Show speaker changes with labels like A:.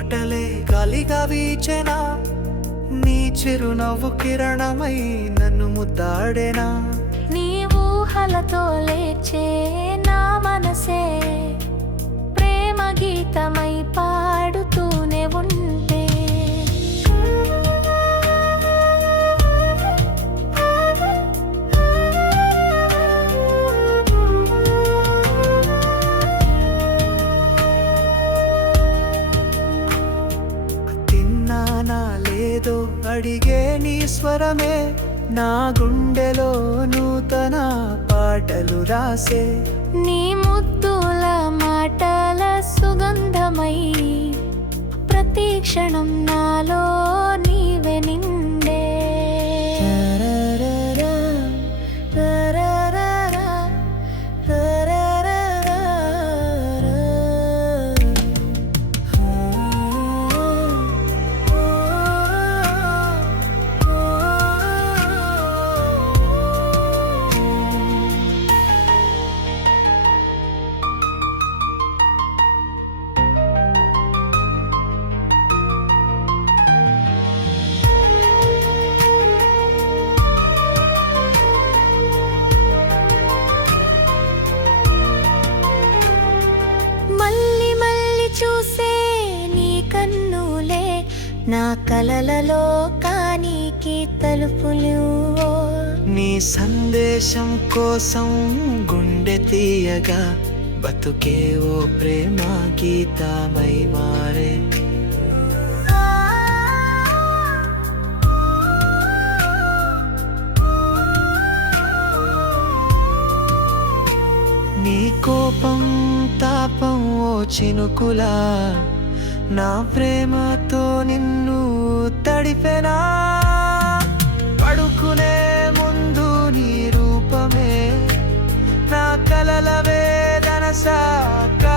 A: మాటలే గాలిగా వీచెనా? నీ చిరునవ్వు కిరణమై నన్ను ముద్దాడేనా?
B: నీ ఊహలతో లేచే
A: అడిగే నీ స్వరమే నా గుండెలో నూతన పాటలు రాసే.
B: నీ ముద్దుల మాటల సుగంధమై ప్రతి క్షణం నాలో నా కలలలో కానీకి తలుపులు
A: నీ సందేశం కోసం గుండె తీయగా బతుకే ఓ ప్రేమ గీతమై మారే. నీ కోపం తాపం ఓ చినుకులా నా ప్రేమతో నిన్ను తడిపెనా? పడుకునే ముందు నీ రూపమే నా కలల వేదన సాకా